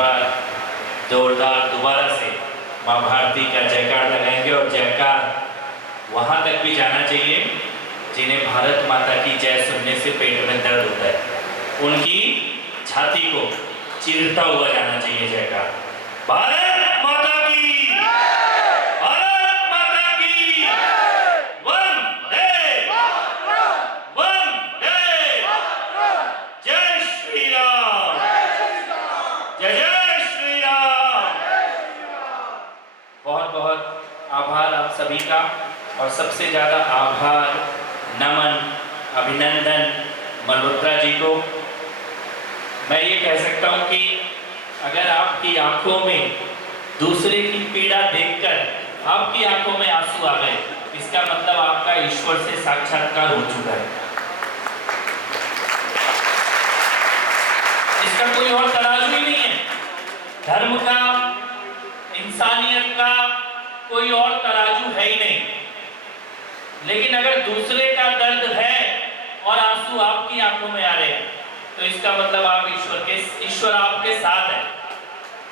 बार जोरदार दोबारा से माँ भारती का जयकार लगाएंगे और जयकार वहां तक भी जाना चाहिए जिन्हें भारत माता की जय सुनने से पेट में दर्द होता है, उनकी छाती को चीरता हुआ जाना चाहिए जयकार। भारत माता की, भारत माता की, वंदे वंदे, जय श्री राम, जय जय श्री राम। बहुत बहुत आभार आप सभी का, और सबसे ज्यादा आभार, नमन, अभिनंदन मल्होत्रा जी को। मैं ये कह सकता हूँ कि अगर आपकी आंखों में दूसरे की पीड़ा देखकर आपकी आंखों में आंसू आ गए, इसका मतलब आपका ईश्वर से साक्षात्कार हो चुका है। इसका कोई और तराजू ही नहीं है। धर्म का, इंसानियत का कोई और तराजू है ही नहीं। लेकिन अगर दूसरे का दर्द है और आंसू आपकी आंखों में आ रहे हैं, तो इसका मतलब आप ईश्वर आपके साथ है।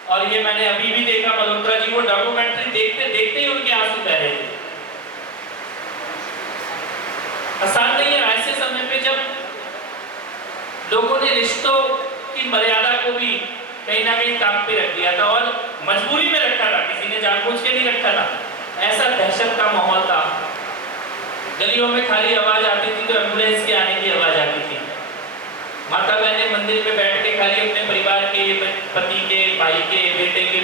और ये मैंने अभी भी देखा, मल्होत्रा जी वो डॉक्यूमेंट्री देखते देखते ही उनके आंसू बह रहे थे। आसान नहीं है ऐसे समय पे जब लोगों ने रिश्तों की मर्यादा को भी कहीं ना कहीं ताक पे रख दिया था, और मजबूरी में रखा था, किसी ने जानबूझ के नहीं रखा था। ऐसा दहशत का माहौल था। गलियों में खाली आवाज आती थी तो एम्बुलेंस के आने की आवाज आती थी। माता बहनें मंदिर में बैठ के खाली अपने परिवार के, पति के, भाई के, बेटे के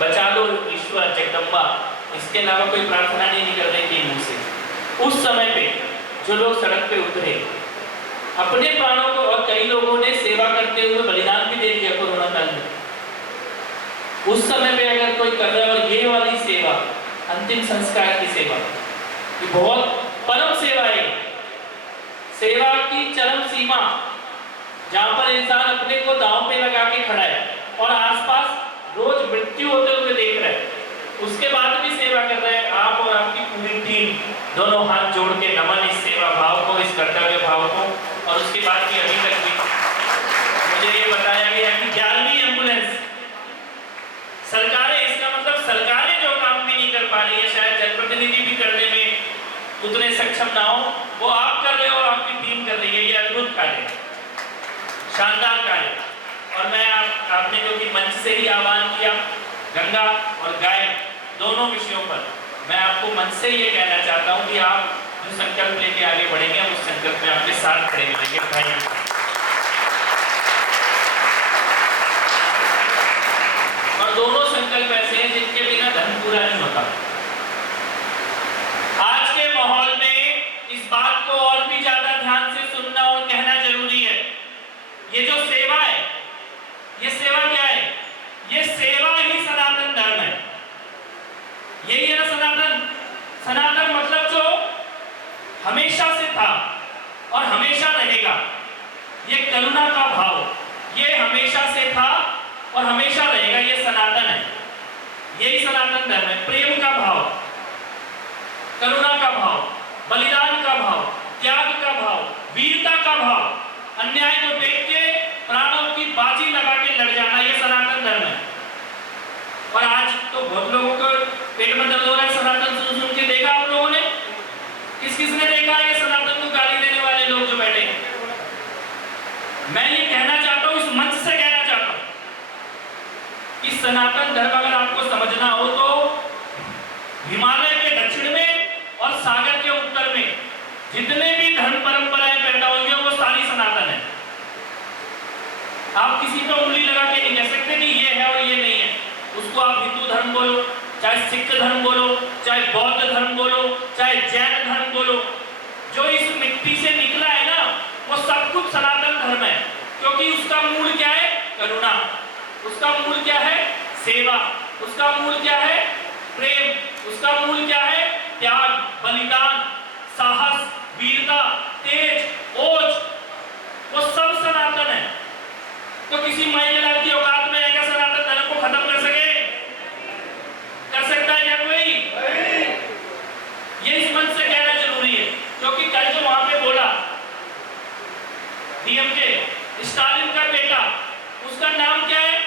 बचा लो ईश्वर जगदम्बा, इसके अलावा कोई प्रार्थना नहीं कर रही थी मुंह से। उस समय पे जो लोग सड़क पे उतरे, अपने प्राणों को, और कई लोगों ने सेवा करते हुए बलिदान भी दे दिया कोरोना काल में। उस समय पे अगर कोई कर रहा है, और ये वाली सेवा, अंतिम संस्कार की सेवा, ये बहुत परम सेवा है। सेवा की चरम सीमा, जहां पर इंसान अपने को दांव पे लगा के खड़ा है और आसपास रोज मृत्यु होते हुए देख रहा है, उसके बाद भी सेवा कर रहे हैं। आप और आपकी पूरी टीम दोनों हाथ जोड़ के नमन इस सेवा भाव को, इस कर्तव्य भाव को। और उसके बाद भी अभी तक भी मुझे ये बताया गया कि 11वीं एम्बुलेंस सरकारें, इसका मतलब सरकारें जो काम भी नहीं कर पा रही है, शायद जनप्रतिनिधि भी करने में उतने सक्षम ना हो, वो आप कर रहे हो और आपकी टीम कर रही है। ये अद्भुत कार्य है, शानदार कार्य। और मैं आपने जो कि मंच से ही आह्वान किया, गंगा और गाय दोनों विषयों पर, मैं आपको मंच से ये कहना चाहता हूँ कि आप जो संकल्प लेके आगे बढ़ेंगे, उस संकल्प में आपके साथ खड़े मिलेंगे भाई। और दोनों संकल्प ऐसे हैं जिनके बिना धर्म पूरा नहीं होता। आज के माहौल में इस बात को और भी ज्यादा ध्यान से सुनना और कहना जरूरी है। ये जो सेवा है, ये सेवा क्या है? ये सेवा ही सनातन धर्म है। यही है ना सनातन। सनातन मतलब जो हमेशा से था और हमेशा रहेगा। ये करुणा का भाव, ये हमेशा से था और हमेशा रहेगा, ये सनातन है। यही सनातन धर्म है। प्रेम का भाव, करुणा का भाव, बलिदान का भाव, त्याग का भाव, वीरता का भाव, अन्याय को देख के प्राणों की बाजी लगा के लड़ जाना, ये सनातन धर्म है। और आज तो बहुत लोगों को पेट में दर्द हो रहा है सनातन सुन सुन के। देखा आप लोगों ने? किस किस ने देखा है सनातन को गाली देने वाले लोग जो बैठे हैं? मैं ये कहना चाहता हूं, इस मंच से कहना चाहता हूं कि सनातन धर्म अगर आपको समझना हो तो हिमालय के दक्षिण में और सागर के उत्तर में जितने भी धर्म परंपराएं पैदा होंगी वो सारी सनातन है। आप किसी पे उंगली लगा के नहीं कह सकते कि ये है और ये नहीं है। उसको आप हिंदू धर्म बोलो, चाहे सिख धर्म बोलो, चाहे बौद्ध धर्म बोलो, चाहे जैन धर्म बोलो, जो इस मिट्टी से निकला है ना, वो सब कुछ सनातन धर्म है। क्योंकि उसका मूल क्या है? करुणा। उसका मूल क्या है? सेवा। उसका मूल क्या है? प्रेम। उसका मूल क्या है? त्याग, बलिदान, साहस, वीरता, तेज, ओज, वो सब सनातन है। तो किसी माइकेलाल की औकात में है क्या सनातन धर्म को खत्म कर सके? कर सकता है क्या कोई? ये इस मंच से कहना जरूरी है। क्योंकि कल जो वहां पे बोला डीएमके, स्टालिन का बेटा, उसका नाम क्या है?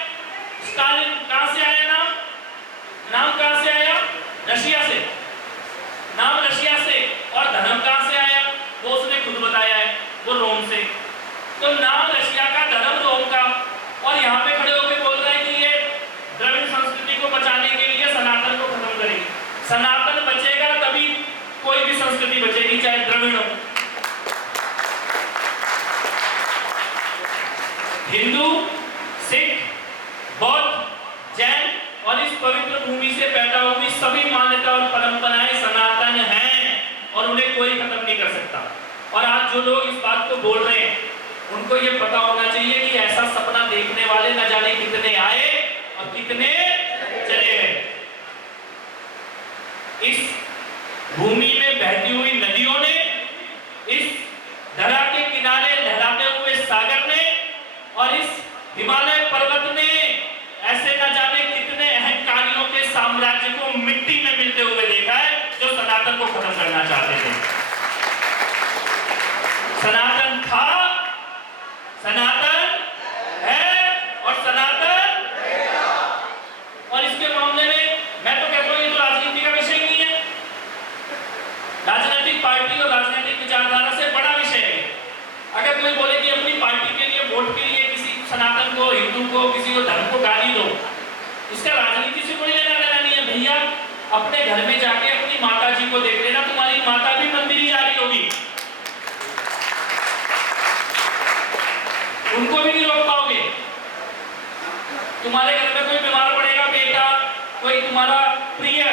सिख, बौद्ध, जैन और इस पवित्र भूमि से पैदा हुई सभी मान्यता और परंपराएं सनातन हैं और उन्हें कोई खत्म नहीं कर सकता। और आज जो लोग इस बात को बोल रहे हैं उनको ये पता होना चाहिए कि ऐसा सपना देखने वाले न जाने कितने आए और कितने चले गए। इस भूमि में बहती हुई नदियों ने, इस धरा के किनारे लहराते हुए सागर ने और इस हिमालय पर्वत ने ऐसे न जाने कितने अहंकारियों के साम्राज्य को मिट्टी में मिलते हुए देखा है जो सनातन को खत्म करना चाहते थे। सनातन था, सनातन है और सनातन रहेगा। और इसके मामले में मैं तो कहता हूं ये तो राजनीति का विषय नहीं है, राजनीतिक पार्टी और राजनीतिक विचारधारा से बड़ा विषय है। अगर कोई बोले कि अपनी पार्टी के लिए, वोट के लिए किसी सनातन को, हिंदू को, किसी को धर्म को गाली दो, इसका राजनीति से कोई लेना देना नहीं है। भैया अपने घर में जाके अपनी माता जी को देख लेना, तुम्हारी माता भी मंदिर ही जा रही होगी, उनको भी नहीं रोक पाओगे। तुम्हारे घर में कोई बीमार पड़ेगा बेटा, कोई तुम्हारा प्रिय,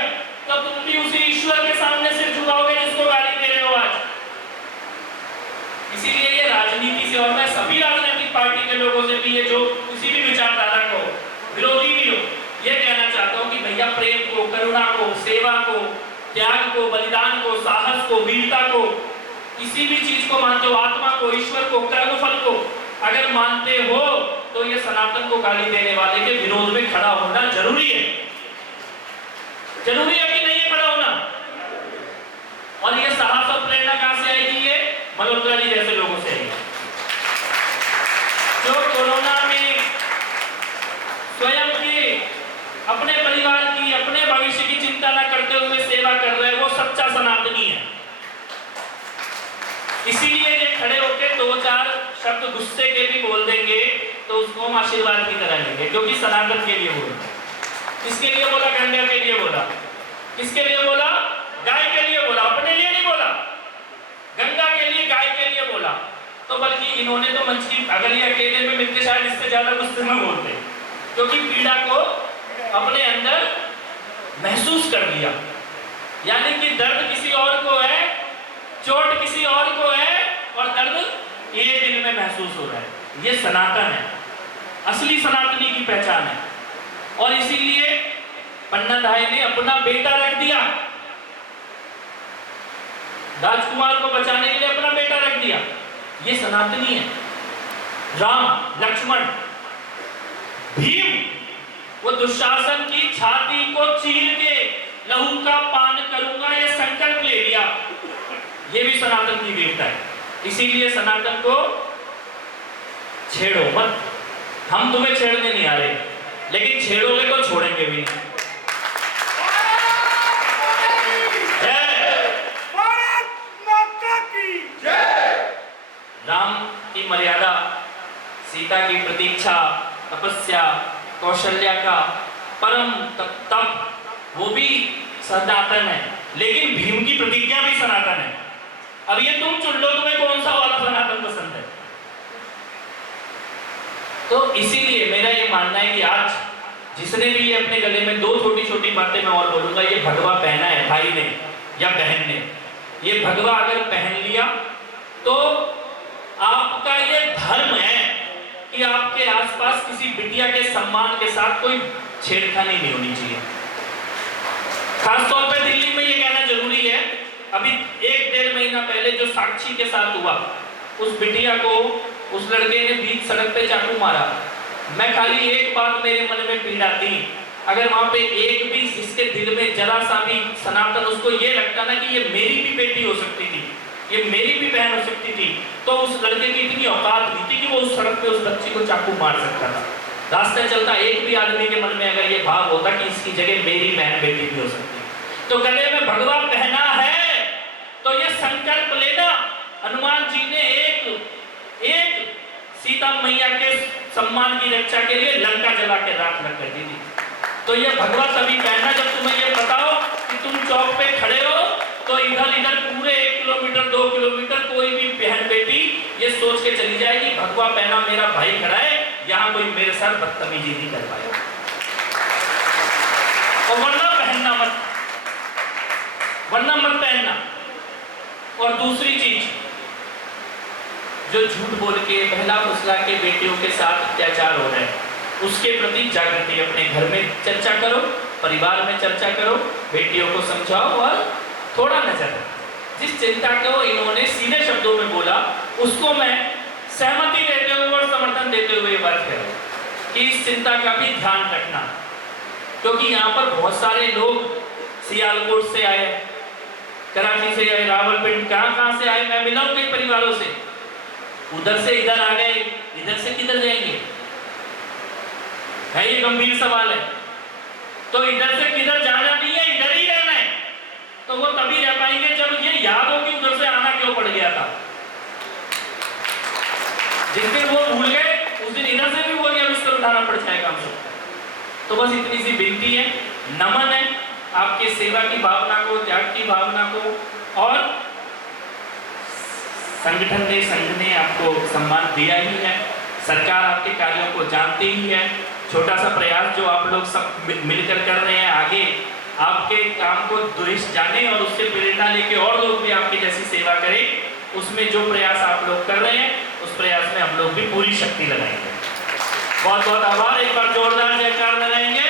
तो तुम भी उसी ईश्वर के सामने सिर झुकाओगे जिसको गाली दे रहे हो आज। इसीलिए ये राजनीति से, और मैं सभी राजनीतिक पार्टी के लोगों से भी, ये जो किसी भी विचारधारा को विरोधी भी हो, ये कहना चाहता हूं कि भैया प्रेम को, करुणा को, सेवा को, त्याग को, बलिदान को, साहस को, वीरता को, किसी भी चीज को मानते हो, आत्मा को, ईश्वर को, कर्मफल को अगर मानते हो तो ये सनातन को गाली देने वाले के विरोध में खड़ा होना जरूरी है। जरूरी है कि नहीं है खड़ा होना? और ये साहस और प्रेरणा कहां से आएगी? ये मल्होत्रा जी जैसे लोगों से आएगी, जो कोरोना में स्वयं की, अपने परिवार की, अपने भविष्य की चिंता न करते हुए सेवा कर रहे हैं, वो सच्चा सनातनी है। इसीलिए ये खड़े होकर दो चार शब्द गुस्से के भी बोल देंगे तो उसको हम आशीर्वाद की तरह लेंगे, क्योंकि सनातन के लिए बोला। किसके लिए बोला? गंगा के लिए बोला। किसके लिए बोला? गाय के लिए बोला, अपने लिए नहीं बोला। गंगा के लिए, गाय के लिए बोला। तो बल्कि इन्होंने तो मंच की, अगर ये अकेले में मिलते शायद इससे ज्यादा गुस्से में बोलते, क्योंकि पीड़ा को अपने अंदर महसूस कर लिया। यानी कि दर्द किसी और को है, चोट किसी और को है और दर्द ये दिल में महसूस हो रहा है। ये सनातन है, असली सनातनी की पहचान है। और इसीलिए पन्ना धाय ने अपना बेटा रख दिया, राजकुमार को बचाने के लिए अपना बेटा रख दिया। ये सनातनी है। राम, लक्ष्मण, भीम, वो दुशासन की छाती को चीर के लहू का पान करूंगा ये संकल्प ले लिया। ये भी सनातन की वीरता है। इसीलिए सनातन को छेड़ो मत। हम तुम्हें छेड़ने नहीं आ रहे, लेकिन छेड़ोगे तो छोड़ेंगे भी नहीं। राम की मर्यादा, सीता की प्रतीक्षा, तपस्या, कौशल्या का परम तप, वो भी सनातन है। लेकिन भीम की प्रतिज्ञा भी सनातन है। अब ये तुम चुन लो तुम्हें कौन सा वाला सनातन पसंद है। तो इसीलिए मेरा ये मानना है कि आज जिसने भी ये अपने गले में दो छोटी छोटी बातें मैं और बोलूंगा, ये भगवा पहना है भाई ने या बहन ने, ये भगवा अगर पहन लिया तो आपका ये धर्म है कि आपके आसपास किसी बिटिया के सम्मान के साथ कोई छेड़खानी नहीं होनी चाहिए। खासतौर पर दिल्ली में ये कहना जरूरी है। अभी 1-1.5 महीना पहले जो साक्षी के साथ हुआ, उस बिटिया को उस लड़के ने बीच सड़क पे चाकू मारा। मैं खाली एक बात मेरे मन में पीड़ा थी, अगर वहां पे एक भी जिसके दिल में जरा सा भी सनातन, उसको ये लगता ना कि ये मेरी भी बेटी हो सकती थी, ये मेरी भी बहन हो सकती थी, तो उस लड़के की इतनी औकात नहीं थी कि वो उस सड़क पे उस बच्ची को चाकू मार सकता था। रास्ते चलता एक भी आदमी के मन में अगर ये भाव होता कि इसकी जगह मेरी बहन बेटी भी हो सकती, तो गले में भगवा पहना है तो ये संकल्प लेना। हनुमान जी ने एक सीता मैया के सम्मान की रक्षा के लिए लंका जला के राख कर दी थी। तो ये भगवा तभी पहना जब तुम्हें ये बताओ कि तुम चौक पे खड़े हो तो इधर इधर पूरे 1 किलोमीटर 2 किलोमीटर कोई भी बहन बेटी ये सोच के चली जाएगी भगवा पहना मेरा भाई खड़ा है, यहाँ कोई मेरे साथ बदतमीजी नहीं कर पाएगा। और वरना मत पहनना। और दूसरी चीज, जो झूठ बोल के बहला फुसला के बेटियों के साथ अत्याचार हो रहे हैं, उसके प्रति जागृति अपने घर में चर्चा करो, परिवार में चर्चा करो, बेटियों को समझाओ और थोड़ा नजर रखो। जिस चिंता को इन्होंने सीधे शब्दों में बोला, उसको मैं सहमति देते हुए और समर्थन देते हुए बात करूं कि इस चिंता का भी ध्यान रखना, क्योंकि यहाँ पर बहुत सारे लोग सियालकोट से आए, कराची से आए, रावलपिंडी, कहां से आए। मैं मिला हूं कई परिवारों से, उधर से इधर आ गए, इधर से किधर जाएंगे, है ये गंभीर सवाल है। तो इधर से किधर जाना नहीं है, इधर ही रहना है। तो वो तभी रह पाएंगे जब ये याद हो कि उधर से आना क्यों पड़ गया था। जिस दिन वो भूल गए, उस दिन इधर से भी वो बिस्तर उठाना पड़ जाएगा हम सबको। तो बस इतनी सी विनती है, नमन है आपके सेवा की भावना को, त्याग की भावना को, और संगठन ने, संघ ने आपको सम्मान दिया ही है, सरकार आपके कार्यों को जानती ही है। छोटा सा प्रयास जो आप लोग सब मिलकर कर रहे हैं, आगे आपके काम को दुरुस्त जाने और उससे प्रेरणा लेके और लोग भी आपकी जैसी सेवा करें, उसमें जो प्रयास आप लोग कर रहे हैं, उस प्रयास में हम लोग भी पूरी शक्ति लगाएंगे। बहुत बहुत आभार। एक बार जोरदार जयकार लगाएंगे।